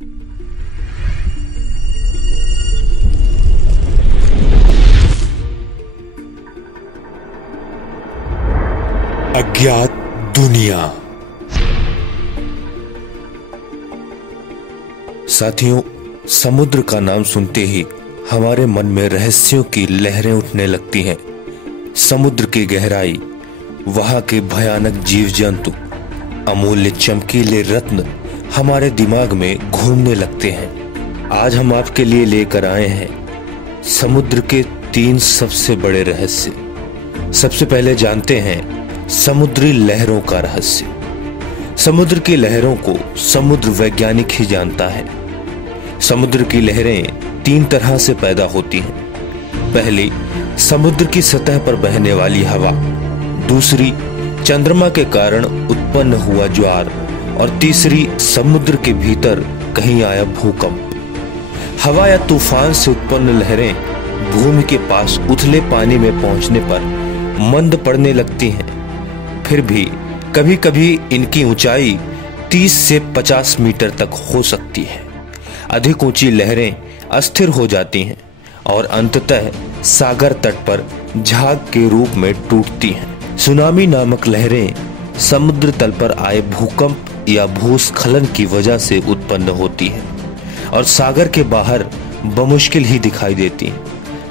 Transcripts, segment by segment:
अज्ञात दुनिया। साथियों, समुद्र का नाम सुनते ही हमारे मन में रहस्यों की लहरें उठने लगती हैं। समुद्र की गहराई, वहां के भयानक जीव जंतु, अमूल्य चमकीले रत्न हमारे दिमाग में घूमने लगते हैं। आज हम आपके लिए लेकर आए हैं समुद्र के 3 सबसे बड़े रहस्य। सबसे पहले जानते हैं समुद्री लहरों का रहस्य। समुद्र की लहरों को समुद्र वैज्ञानिक ही जानता है। समुद्र की लहरें 3 तरह से पैदा होती हैं। पहली, समुद्र की सतह पर बहने वाली हवा। दूसरी, चंद्रमा के कारण उत्पन्न हुआ ज्वार। और तीसरी, समुद्र के भीतर कहीं आया भूकंप। हवा या तूफान से उत्पन्न लहरें भूमि के पास उथले पानी में पहुंचने पर मंद पड़ने लगती हैं। फिर भी कभी कभी इनकी ऊंचाई 30 से 50 मीटर तक हो सकती है। अधिक ऊंची लहरें अस्थिर हो जाती हैं और अंततः सागर तट पर झाग के रूप में टूटती हैं। सुनामी नामक लहरें समुद्र तल पर आए भूकंप या भूस्खलन की वजह से उत्पन्न होती हैं और सागर के बाहर बमुश्किल ही दिखाई देती हैं।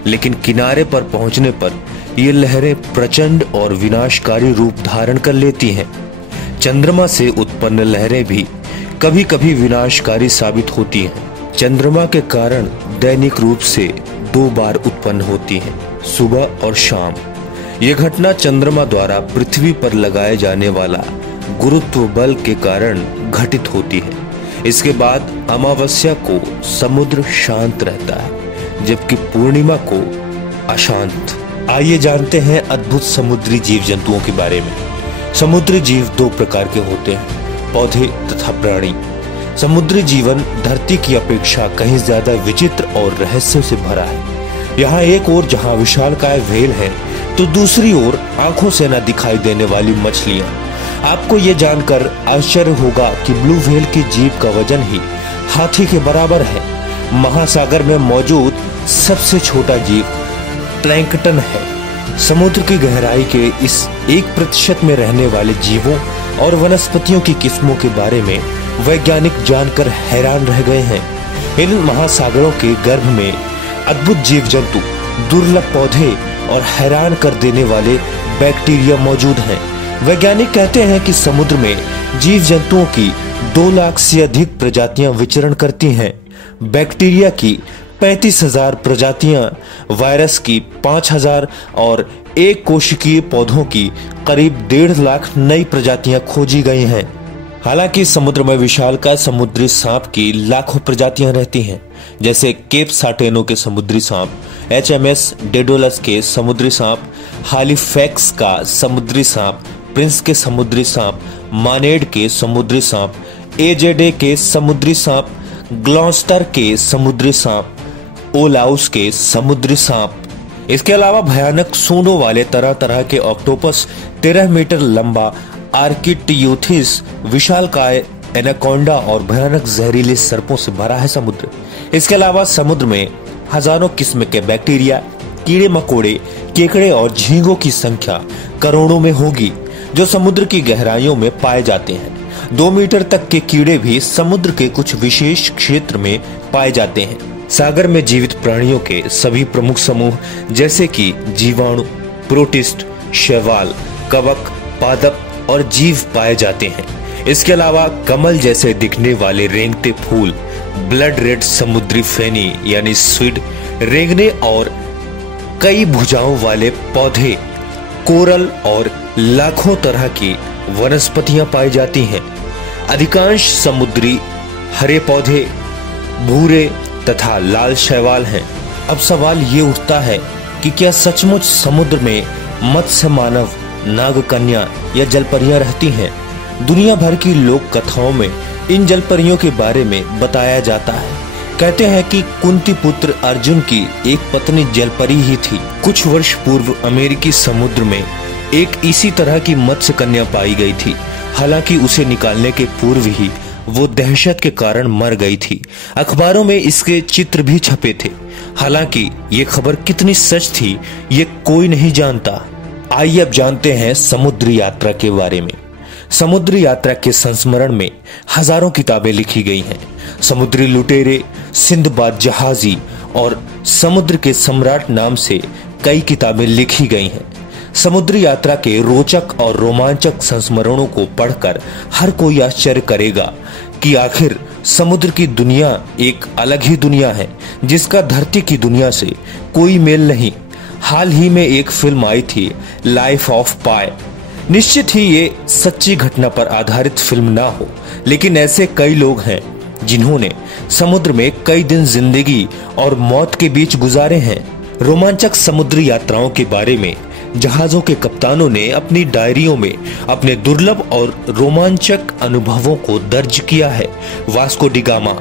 लेकिन किनारे पर पहुंचने पर ये लहरें प्रचंड और विनाशकारी रूप धारण कर लेती हैं। चंद्रमा से उत्पन्न लहरें भी कभी कभी विनाशकारी साबित होती हैं। चंद्रमा के कारण दैनिक रूप से 2 बार उत्पन्न होती हैं, सुबह और शाम। यह घटना चंद्रमा द्वारा पृथ्वी पर लगाए जाने वाला गुरुत्व बल के कारण घटित होती है। इसके बाद अमावस्या को समुद्र शांत रहता है, जबकि पूर्णिमा को अशांत। आइए जानते हैं अद्भुत समुद्री जीव जंतुओं के बारे में। समुद्री जीव 2 प्रकार के होते हैं, पौधे तथा प्राणी। समुद्री जीवन धरती की अपेक्षा कहीं ज्यादा विचित्र और रहस्यों से भरा है। यहाँ एक ओर जहाँ विशालकाय व्हेल है, तो दूसरी ओर आंखों से न दिखाई देने वाली मछलियां। आपको ये जानकर आश्चर्य होगा कि ब्लू व्हेल की जीभ का वजन ही हाथी के बराबर है। महासागर में मौजूद सबसे छोटा जीव प्लैंकटन है। समुद्र की गहराई के इस 1% में रहने वाले जीवों और वनस्पतियों की किस्मों के बारे में वैज्ञानिक जानकर हैरान रह गए हैं। इन महासागरों के गर्भ में अद्भुत जीव जंतु, दुर्लभ पौधे और हैरान कर देने वाले बैक्टीरिया मौजूद हैं। वैज्ञानिक कहते हैं कि समुद्र में जीव जंतुओं की 2 लाख से अधिक प्रजातियां विचरण करती हैं। बैक्टीरिया की 35,000 प्रजातियां, वायरस की 5,000 और एक कोशिकीय पौधों की करीब 1.5 लाख नई प्रजातियां खोजी गई हैं। हालांकि समुद्र में विशालकाय समुद्री सांप की लाखों प्रजातियां रहती हैं, जैसे केप साटेनो के समुद्री सांप, HMS डेडोलस के समुद्री सांप, हालीफैक्स का समुद्री सांप, प्रिंस के समुद्री सांप, मानेड के समुद्री सांप, एजेडे के समुद्री सांप, ग्लॉस्टर के समुद्री सांप, ओलाउस के समुद्री सांप। इसके अलावा भयानक सूंडों वाले तरह तरह के ऑक्टोपस, 13 मीटर लंबा आर्किट्यूथिस, विशालकाय एनाकोंडा और भयानक जहरीले सर्पों से भरा है समुद्र। इसके अलावा समुद्र में हजारों किस्म के बैक्टीरिया, कीड़े मकोड़े, केकड़े और झींगों की संख्या करोड़ों में होगी, जो समुद्र की गहराइयों में पाए जाते हैं। 2 मीटर तक के कीड़े भी समुद्र के कुछ विशेष क्षेत्र में पाए जाते हैं। सागर में जीवित प्राणियों के सभी प्रमुख समूह जैसे कि जीवाणु, प्रोटिस्ट, शैवाल, कवक, पादप और जीव पाए जाते हैं। इसके अलावा कमल जैसे दिखने वाले रेंगते फूल, ब्लड रेड समुद्री फेनी यानी स्क्विड, रेंगने और कई भुजाओं वाले पौधे, कोरल और लाखों तरह की वनस्पतियां पाई जाती हैं। अधिकांश समुद्री हरे पौधे, भूरे तथा लाल शैवाल हैं। अब सवाल ये उठता है कि क्या सचमुच समुद्र में मत्स्य मानव, नागकन्या या जलपरियां रहती हैं? दुनिया भर की लोक कथाओं में इन जलपरियों के बारे में बताया जाता है। कहते हैं कि कुंती पुत्र अर्जुन की एक पत्नी जलपरी ही थी। कुछ वर्ष पूर्व अमेरिकी समुद्र में एक इसी तरह की मत्स्य कन्या पाई गई थी। हालांकि उसे निकालने के पूर्व ही वो दहशत के कारण मर गई थी। अखबारों में इसके चित्र भी छपे थे। हालांकि ये खबर कितनी सच थी ये कोई नहीं जानता। आइए अब जानते हैं समुद्री यात्रा के बारे में। समुद्री यात्रा के संस्मरण में हजारों किताबें लिखी गई हैं। समुद्री लुटेरे, सिंदबाद जहाजी और समुद्र के सम्राट नाम से कई किताबें लिखी गई हैं। समुद्री यात्रा के रोचक और रोमांचक संस्मरणों को पढ़कर हर कोई आश्चर्य करेगा कि आखिर समुद्र की दुनिया एक अलग ही दुनिया है जिसका धरती की दुनिया से कोई मेल नहीं। हाल ही में एक फिल्म आई थी लाइफ ऑफ पाई। निश्चित ही ये सच्ची घटना पर आधारित फिल्म ना हो, लेकिन ऐसे कई लोग हैं जिन्होंने समुद्र में कई दिन जिंदगी और मौत के बीच गुजारे हैं। रोमांचक समुद्री यात्राओं के बारे में जहाजों के कप्तानों ने अपनी डायरियों में अपने दुर्लभ और रोमांचक अनुभवों को दर्ज किया है। वास्को डी गामा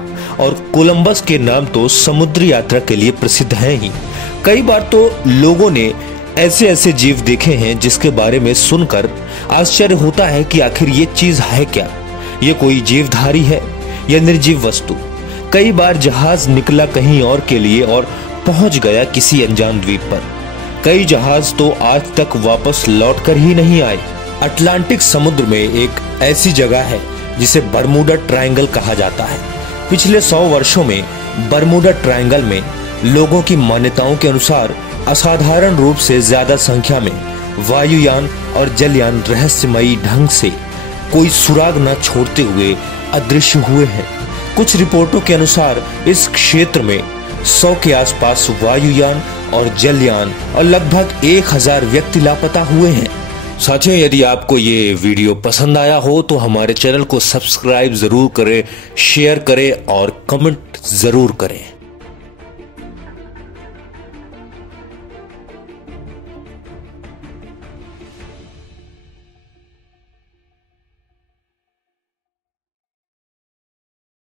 और कोलंबस के नाम तो समुद्री यात्रा के लिए प्रसिद्ध हैं ही। कई बार तो लोगों ने ऐसे ऐसे जीव देखे हैं जिसके बारे में सुनकर आश्चर्य होता है कि आखिर ये चीज है क्या। ये कोई जीवधारी है या निर्जीव वस्तु। कई बार जहाज निकला कहीं और के लिए और पहुंच गया किसी अनजान द्वीप पर। कई जहाज तो आज तक वापस लौटकर ही नहीं आए। अटलांटिक समुद्र में एक ऐसी जगह है जिसे बरमूडा ट्रायंगल कहा जाता है। पिछले 100 वर्षों में बरमूडा ट्रायंगल में लोगों की मान्यताओं के अनुसार असाधारण रूप से ज्यादा संख्या में वायुयान और जलयान रहस्यमयी ढंग से कोई सुराग न छोड़ते हुए अदृश्य हुए हैं। कुछ रिपोर्टों के अनुसार इस क्षेत्र में 100 के आसपास वायुयान और जलयान और लगभग 1000 व्यक्ति लापता हुए हैं। साथियों, यदि आपको ये वीडियो पसंद आया हो तो हमारे चैनल को सब्सक्राइब जरूर करें, शेयर करें और कमेंट जरूर करें।